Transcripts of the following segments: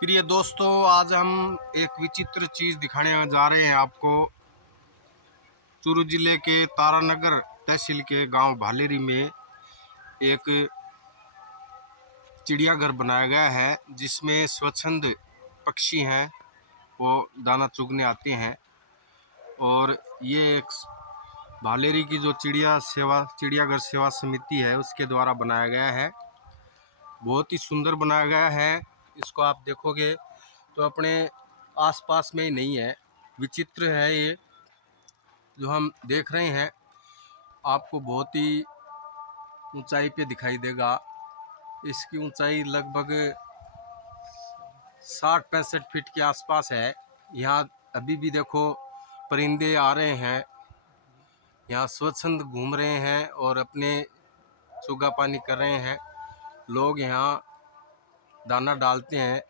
प्रिय दोस्तों, आज हम एक विचित्र चीज दिखाने जा रहे हैं आपको। चूरू जिले के तारानगर तहसील के गांव भालेरी में एक चिड़ियाघर बनाया गया है, जिसमें स्वच्छंद पक्षी हैं, वो दाना चुगने आते हैं। और ये एक भालेरी की जो चिड़ियाघर सेवा समिति है, उसके द्वारा बनाया गया है। बहुत ही सुंदर बनाया गया है। इसको आप देखोगे तो अपने आसपास में ही नहीं है, विचित्र है ये जो हम देख रहे हैं। आपको बहुत ही ऊंचाई पे दिखाई देगा। इसकी ऊंचाई लगभग 60-65 फीट के आसपास है। यहाँ अभी भी देखो परिंदे आ रहे हैं, यहाँ स्वच्छंद घूम रहे हैं और अपने चुगा पानी कर रहे हैं। लोग यहाँ दाना डालते हैं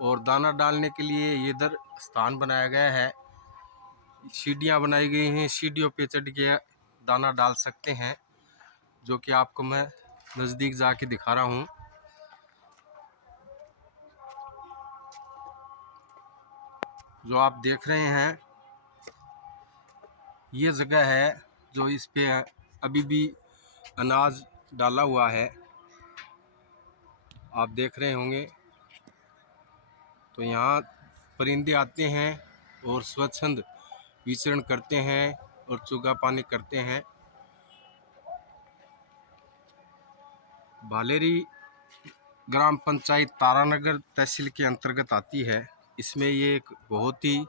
और दाना डालने के लिए इधर स्थान बनाया गया है। सीढ़ियाँ बनाई गई हैं, सीढ़ियों पे चढ़ के दाना डाल सकते हैं, जो कि आपको मैं नज़दीक जाके दिखा रहा हूँ। जो आप देख रहे हैं ये जगह है जो इस पे अभी भी अनाज डाला हुआ है, आप देख रहे होंगे। तो यहाँ परिंदे आते हैं और स्वच्छंद विचरण करते हैं और चुगा पानी करते हैं। भालेरी ग्राम पंचायत तारानगर तहसील के अंतर्गत आती है। इसमें ये एक बहुत ही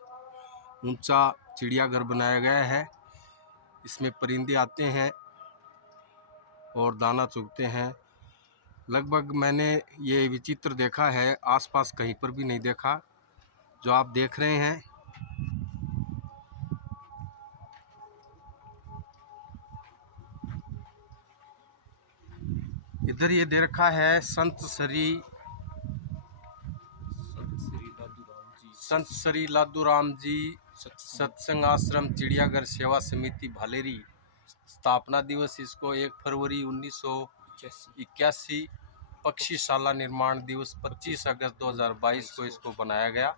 ऊंचा चिड़ियाघर बनाया गया है। इसमें परिंदे आते हैं और दाना चुगते हैं। लगभग मैंने ये विचित्र देखा है, आसपास कहीं पर भी नहीं देखा जो आप देख रहे हैं। इधर ये दे रखा है संत श्री लादूराम जी सत्संग आश्रम चिड़ियाघर सेवा समिति भालेरी। स्थापना दिवस इसको 1 फरवरी 1981। पक्षीशाला निर्माण दिवस 25 अगस्त 2022 को इसको बनाया गया।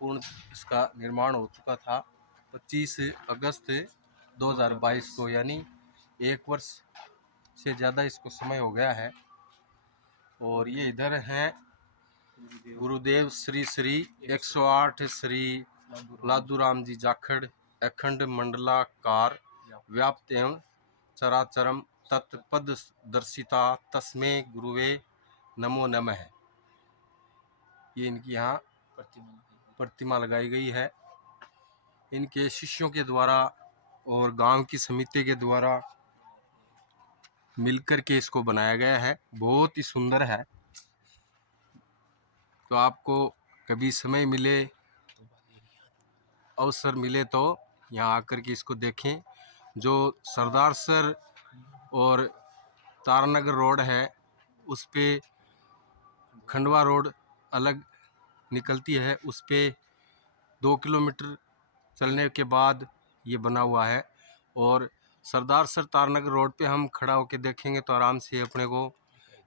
पूर्ण इसका निर्माण हो चुका था 25 अगस्त 2022 को, यानी 1 वर्ष से ज़्यादा इसको समय हो गया है। और ये इधर हैं गुरुदेव श्री श्री 108 श्री लादूराम जी जाखड़ अखंड मंडलाकार व्याप्त एवं चराचरम तत्पद दर्शिता तस्मे गुरुवे नमो नमः। ये इनकी यहाँ प्रतिमा लगाई गई है। इनके शिष्यों के द्वारा और गांव की समिति के द्वारा मिलकर के इसको बनाया गया है। बहुत ही सुंदर है। तो आपको कभी समय मिले, अवसर मिले तो यहाँ आकर के इसको देखें। जो सरदार सर और तारानगर रोड है, उस पे खंडवा रोड अलग निकलती है, उस पे 2 किलोमीटर चलने के बाद ये बना हुआ है। और सरदार सर तारानगर रोड पे हम खड़ा होकर देखेंगे तो आराम से अपने को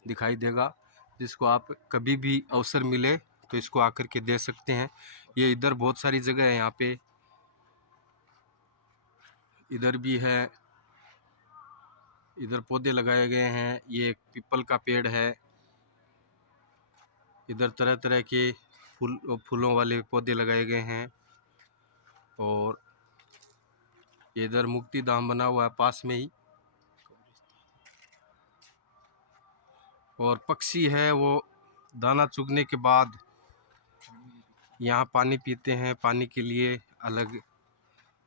दिखाई देगा, जिसको आप कभी भी अवसर मिले तो इसको आकर के दे सकते हैं। ये इधर बहुत सारी जगह है, यहाँ पे इधर भी है, इधर पौधे लगाए गए हैं। ये एक पीपल का पेड़ है। इधर तरह तरह के फूलों वाले पौधे लगाए गए हैं। और इधर मुक्ति धाम बना हुआ है पास में ही। और पक्षी है वो दाना चुगने के बाद यहाँ पानी पीते हैं। पानी के लिए अलग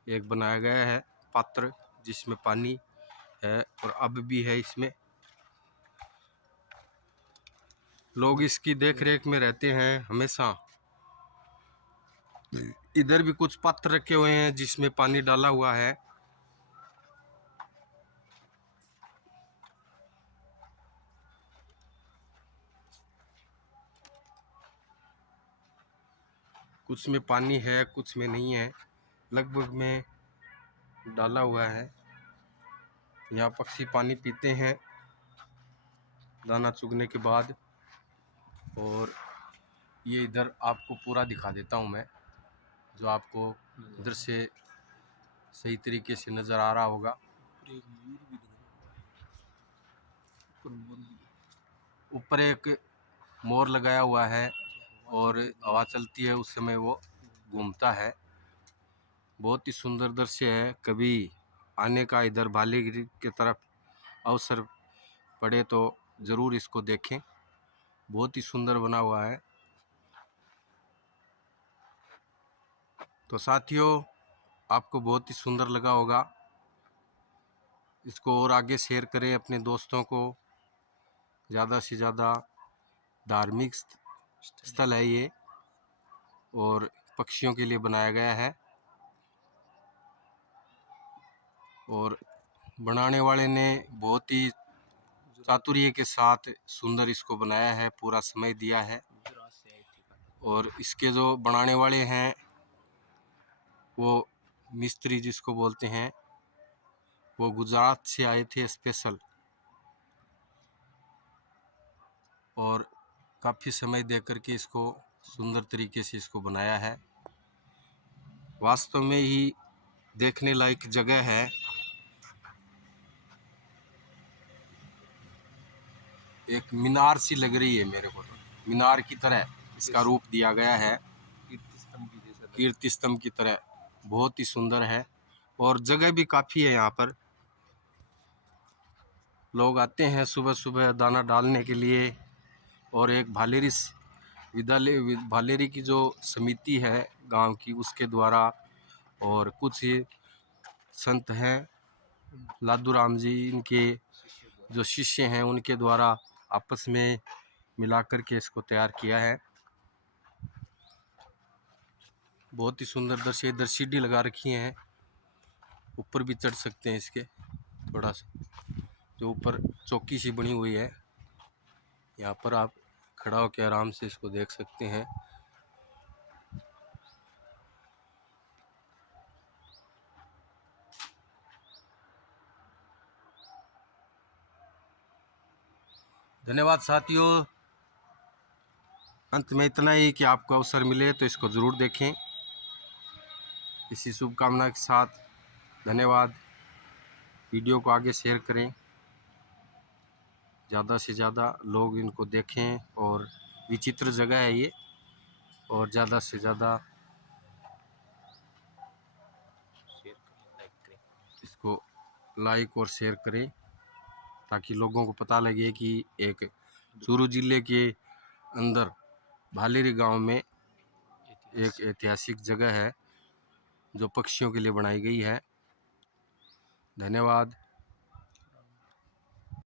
एक बनाया गया है पात्र, जिसमें पानी है और अब भी है। इसमें लोग इसकी देख रेख में रहते हैं हमेशा। इधर भी कुछ पात्र रखे हुए हैं जिसमें पानी डाला हुआ है। कुछ में पानी है, कुछ में नहीं है, लगभग में डाला हुआ है। यहाँ पक्षी पानी पीते हैं दाना चुगने के बाद। और ये इधर आपको पूरा दिखा देता हूँ मैं, जो आपको इधर से सही तरीके से नज़र आ रहा होगा। ऊपर एक मोर लगाया हुआ है और हवा चलती है उस समय वो घूमता है। बहुत ही सुंदर दृश्य है। कभी आने का इधर भालीगिरी की तरफ अवसर पड़े तो ज़रूर इसको देखें। बहुत ही सुंदर बना हुआ है। तो साथियों, आपको बहुत ही सुंदर लगा होगा। इसको और आगे शेयर करें अपने दोस्तों को। ज़्यादा से ज़्यादा धार्मिक स्थल है ये और पक्षियों के लिए बनाया गया है। और बनाने वाले ने बहुत ही चातुर्य के साथ सुंदर इसको बनाया है, पूरा समय दिया है। और इसके जो बनाने वाले हैं वो मिस्त्री जिसको बोलते हैं, वो गुजरात से आए थे स्पेशल और काफ़ी समय दे करके इसको सुंदर तरीके से इसको बनाया है। वास्तव में ही देखने लायक जगह है। एक मीनार सी लग रही है मेरे को, तो मीनार की तरह इसका रूप दिया गया है, कीर्ति स्तंभ की तरह। बहुत ही सुंदर है और जगह भी काफ़ी है। यहाँ पर लोग आते हैं सुबह सुबह दाना डालने के लिए। और एक भालेरी विद्यालय, भालेरी की जो समिति है गांव की, उसके द्वारा और कुछ संत हैं लादू राम जी, इनके जो शिष्य हैं उनके द्वारा आपस में मिलाकर के इसको तैयार किया है। बहुत ही सुंदर दृश्य। इधर सीढ़ी लगा रखी हैं, ऊपर भी चढ़ सकते हैं इसके। थोड़ा सा जो ऊपर चौकी सी बनी हुई है, यहाँ पर आप खड़ा होकर आराम से इसको देख सकते हैं। धन्यवाद साथियों। अंत में इतना ही कि आपको अवसर मिले तो इसको ज़रूर देखें। इसी शुभकामना के साथ धन्यवाद। वीडियो को आगे शेयर करें, ज़्यादा से ज़्यादा लोग इनको देखें। और विचित्र जगह है ये, और ज़्यादा से ज़्यादा इसको लाइक और शेयर करें ताकि लोगों को पता लगे कि एक चूरू जिले के अंदर भालेरी गांव में एक ऐतिहासिक जगह है जो पक्षियों के लिए बनाई गई है। धन्यवाद।